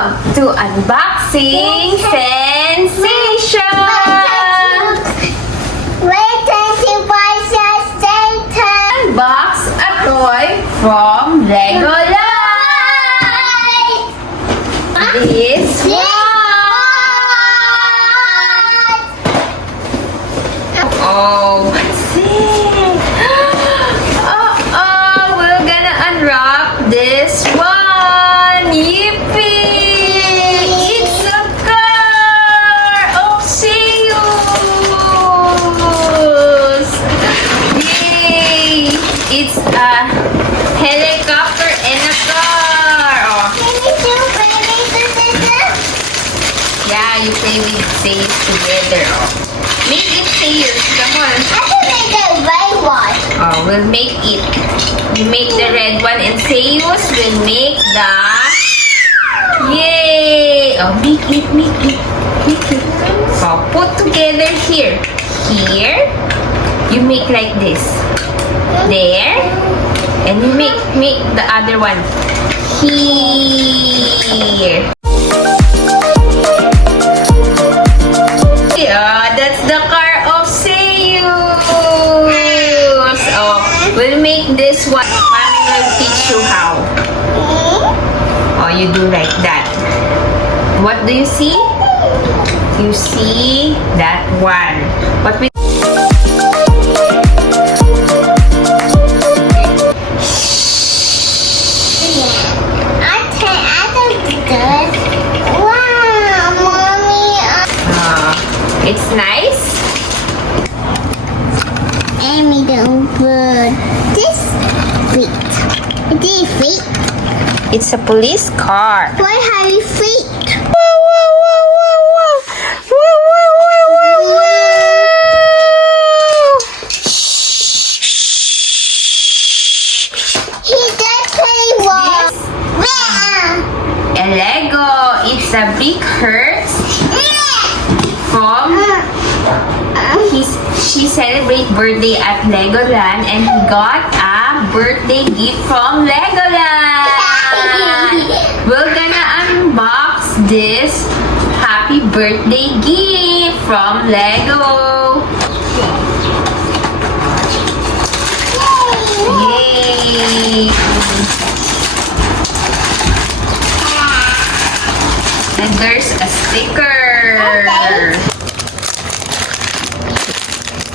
Welcome to Unboxing Sensation! Unbox a toy from Legoland! This one! Oh, what's it? We're gonna unwrap this one! Yippee! It's a car of Zeus! Yay! It's a helicopter and a car! Oh. Yeah, you play with Zeus together. Oh. Make it Zeus. Come on. Oh, we'll make it. You make the red one and Zeus will make the... Yay! Oh, make it. Oh, put together here. Here. You make like this. There. And you make the other one. Here. Yeah, that's the car of Zeus. Oh, we'll make this one. Mommy will teach you how. Oh, you do like that. What do you see? You see that one. What we It's nice. Amy, don't put this feet. These feet. It's a police car. Why have you feet? He does play walk. A Lego. It's a big hearse from she celebrate birthday at Legoland and he got a birthday gift from Legoland. We're gonna unbox this happy birthday gift from Lego. Yay! And there's a sticker.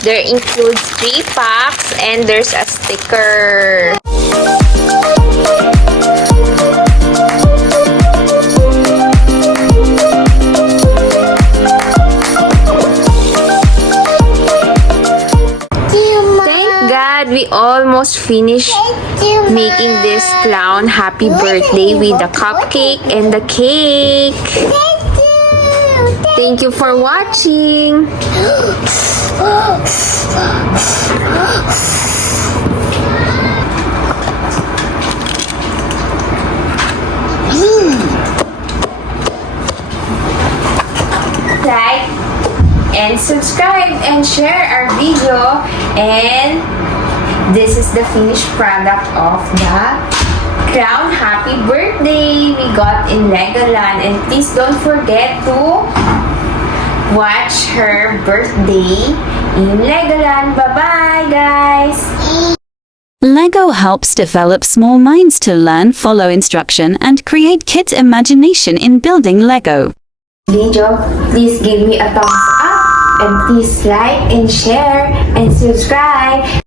There includes 3 packs and there's a sticker. Thank God we almost finished making this clown happy birthday with the cupcake and the cake. Thank you for watching. Like and subscribe and share our video, and this is the finished product of the Crown Happy Birthday we got in Legoland. And please don't forget to watch her birthday in Legoland. Bye-bye, guys! Lego helps develop small minds to learn, follow instruction, and create kids' imagination in building Lego. Video, please give me a thumbs up and please like and share and subscribe.